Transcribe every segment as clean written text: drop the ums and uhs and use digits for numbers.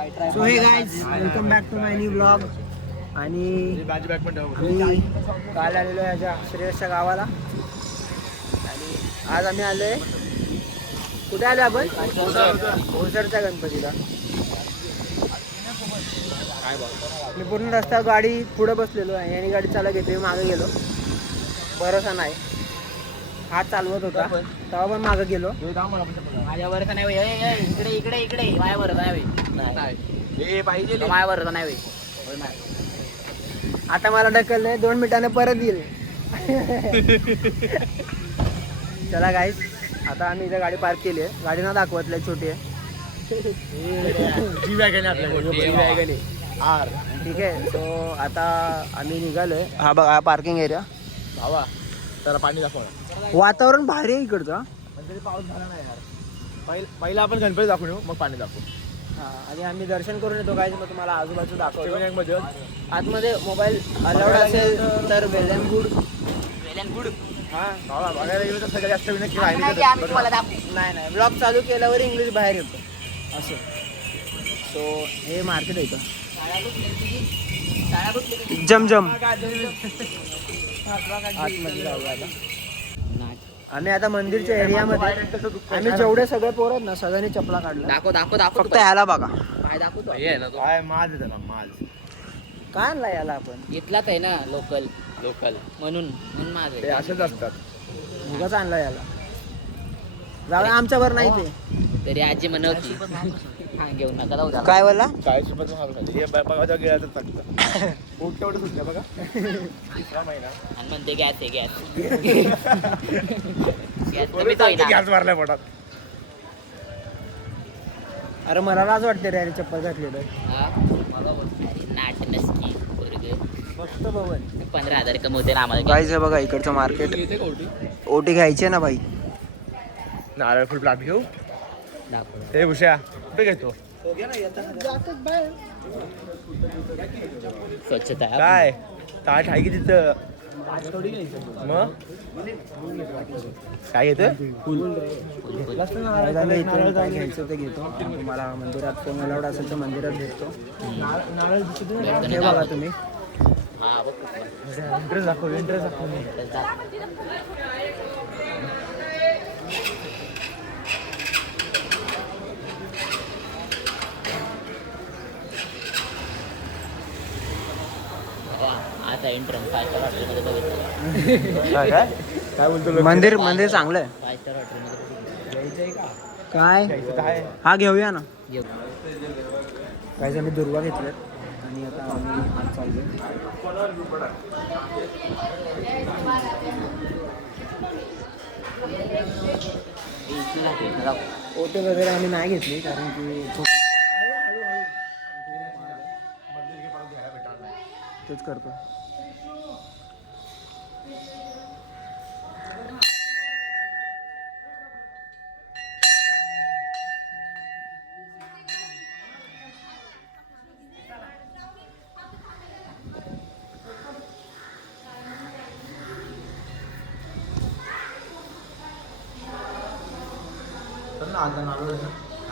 So hey guys welcome back to my new blog. आणि आम्ही काल आलेलो ह्याच्या श्रेयसच्या गावाला आणि आज आम्ही आलोय. कुठे आलो आपण? ओझरच्या गणपतीला. मी पूर्ण रस्त्यावर गाडी पुढे बसलेलो आहे आणि गाडी चालत घेते, मागे गेलो. भरोसा नाही, हात चालवत होता तेव्हा पण मागे गेलो. माझ्या भरोसा नाही. इकडे इकडे इकडे माझ्या भरोसा नाही पाहिजे, माझ्या भरोसा नाही. आता मला ढकललंय, 2 मिनिटाने परत येईल. चला गाईस, आता आम्ही इथे गाडी पार्क केली आहे. गाडी ना दाखवत लय छोटी आहे. ठीक आहे. सो आता आम्ही निघालोय. हा बघा, हा पार्किंग एरिया. भावा त्याला पाणी दाखव. वातावरण भारी आहे इकडचं. पाऊस झाला नाही यार. पहिला आपण गणपती दाखवून येऊ, मग पाणी दाखवू. हा, आणि आम्ही दर्शन करून येतो गाईस. मग तुम्हाला आजूबाजू दाखवतो. मध्ये आतमध्ये मोबाईल अलाउड असेल तर वेल अँड गुड. हा भावा, बघायला गेलं तर सगळ्यात जास्त विनंती नाही, ब्लॉग चालू केल्यावर इंग्लिश बाहेर येतो असं. सो हे मार्केट आहे इथं. जमजम. आतमध्ये जाऊया आता. आम्ही आता मंदिरच्या एरियामध्ये. आम्ही जेवढे सगळे पोर आहेत ना, सगळ्यांनी चपला काढला. दाखव फक्त ह्याला बघा. काय दाखवतो? काय माज आहे त्याला, माज. काय आणला याला आपण? इथलाच आहे ना, लोकल म्हणून माझं ते असेच असतात. मुगाच आणला याला. जाऊ आमच्यावर नाही ते. तरी आजी म्हणवती घेऊ नका जाऊ द्या. काय बोलला? 40 रुपयाचं माल खाली. हे बघा गेला तर चांगलं. पोट तेवढं सुटलं बघा. 3रा महिना आणि म्हणते गॅस आहे, गॅस तुम्ही तो आहे ना. गॅस मारलाय पोटात. अरे मला लाज वाटते रे याने चप्पल घातलेलं. हा? अरे नाट नसकी पोरगं. मस्त भवन. 15,000 कमवते ना आम्हाला. गाईज हे बघा इकडचं मार्केट. ओटी घ्यायची आहे ना भाई. नारळ फुल प्लाट घेऊ. दाखव. ते भुश्या कुठे घेतो? स्वच्छता आहे. काय ताट आहे की तिथं? मग काय घेतं? काय घ्यायचं ते घेतो. तुम्हाला मंदिरात कोण अलाउड असेल तर मंदिरात भेटतो. हे बघा तुम्ही. हा बघ. इंटरेस्ट दाखव, इंटरेस्ट दाखव. आता एंट्रन्स 5 स्टार हॉटेलमध्ये बघितलं. काय बोलतो? मंदिर चांगलं आहे. 5 स्टार हॉटेलमध्ये काय हा घेऊया ना. घेऊ. काही जणी दुर्वा घेतल्यात आणि आता आम्ही आज चाललो. ओटे वगैरे आम्ही नाही घेतली कारण की तेच करतो.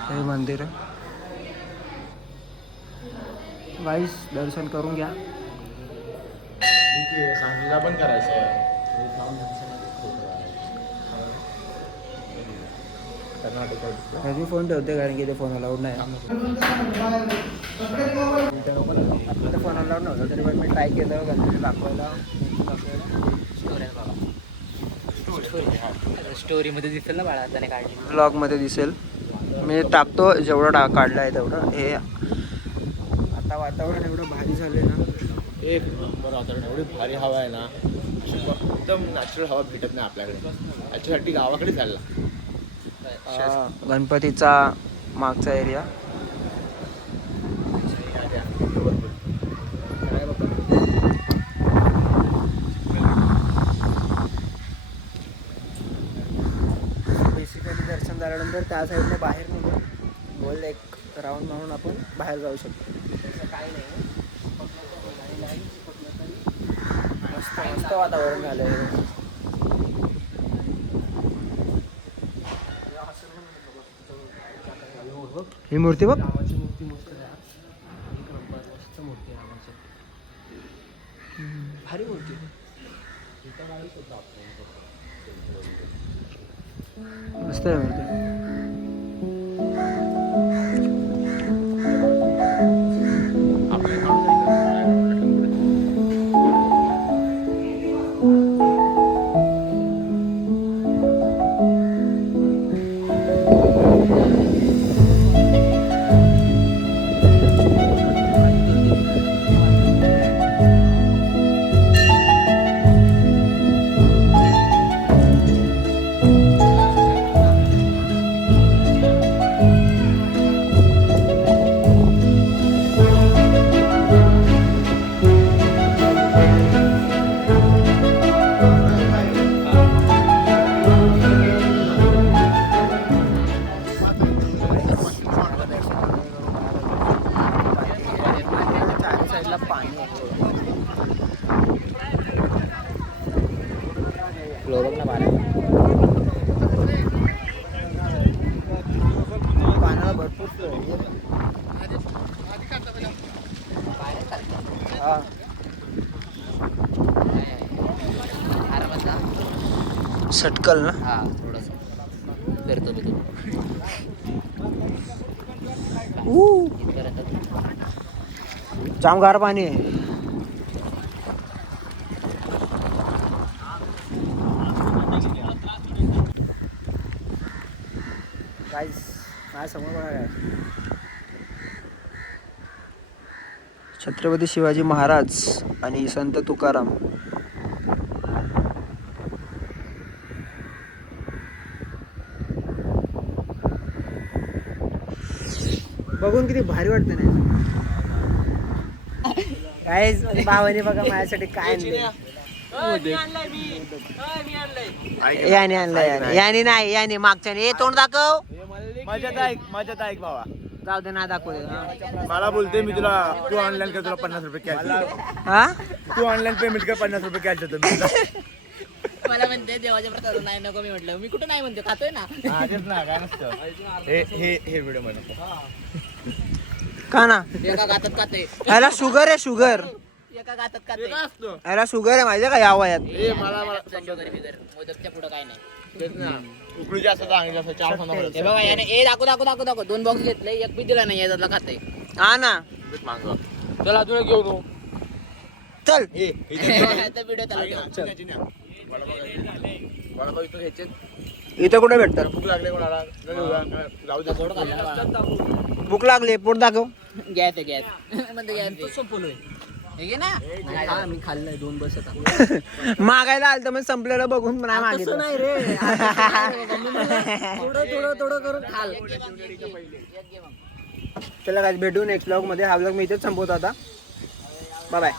हे मंदिर आहे गाईस, दर्शन करून घ्या. ठीक आहे, सांगलीला पण करायचं. कधी फोन ठेवते कारण की ते फोन अलाउड नाही. आता फोन अलाउड नव्हता तरी पण मी ट्राय केलं गणपती दाखवायला. स्टोरीमध्ये दिसेल ना बाळा, त्याने काढली. ब्लॉगमध्ये दिसेल. मी टाकतो जेवढं काढलं आहे तेवढं. हे आता वातावरण एवढं भारी झालं ना. एक नंबर वातावरण. एवढी भारी हवा आहे ना, अशी एकदम नॅचरल हवा भेटत नाही आपल्याकडे. याच्यासाठी गावाकडे चालला. गणपतीचा मागचा एरिया. बेसिकली दर्शन झाल्यानंतर त्या साईडने बाहेर निघून गोल एक राऊंड मारून आपण बाहेर जाऊ शकतो. तसं काही नाही. मस्त मस्त वातावरण झालं आहे. ही मूर्ती बघ. भारी बोलते मस्त आहे बोलते. पाण्याला भरपूर flow आहे. हा. सटकल ना. हा थोडस करतो मी जाम गार पाणी आहे. गाईस माझ्या समोर बघा काय छत्रपती शिवाजी महाराज आणि संत तुकाराम. बघून किती भारी वाटतं ना. गाईस भावाने बघा माझ्यासाठी काय आणलंय. याने आणलंय याने नाही याने मागच्याने हे तोंड दाखव. माझ्यात ऐक बाबा. जाऊ दे ना दाखव दे. मला बोलते मी तुला तू ऑनलाईन कर तुला 50 रुपये कॅश. हा तू ऑनलाईन पेमेंट कर 50 रुपये कॅश देतो मी. मला म्हणते देवाच्या प्रसाद नाही नको. मी म्हटलं मी कुठं नाही म्हणते खातोय ना. हा, तेच ना काय नसतं हे व्हिडिओ मध्ये का ना एका गातात खाते याला शुगर आहे शुगर. एका गातात खाते याला शुगर आहे माहिती का या वयात. मोदकच्या पुढं काय नाही. तेच ना उकळी जास्त चांगली असं 4 खाना हे बघा याने ए दाखव 2 बॉक्स घेतले एक बी दिला नाही याच्यातला खाते. हा ना मागव चला तुला घेऊन चल व्हिडिओ त्याला वडापाव इथं घ्यायचे. इथं कुठे भेटतात. भूक लागले कोणाला जाऊ दे थोडं खाल्लं. भूक लागली पोट दाखव. गॅस म्हणजे गॅस संपलोय हे घे ना. मी खाल्लंय 2 बस आता. मागायला आलं तर मग संपलेलं बघून नाही मागितलं. नाही रे थोडं करून खाल. चला काय भेटू नेक्स्ट ब्लॉग मध्ये. हा ब्लॉग मी इथेच संपवतो आता. Bye bye.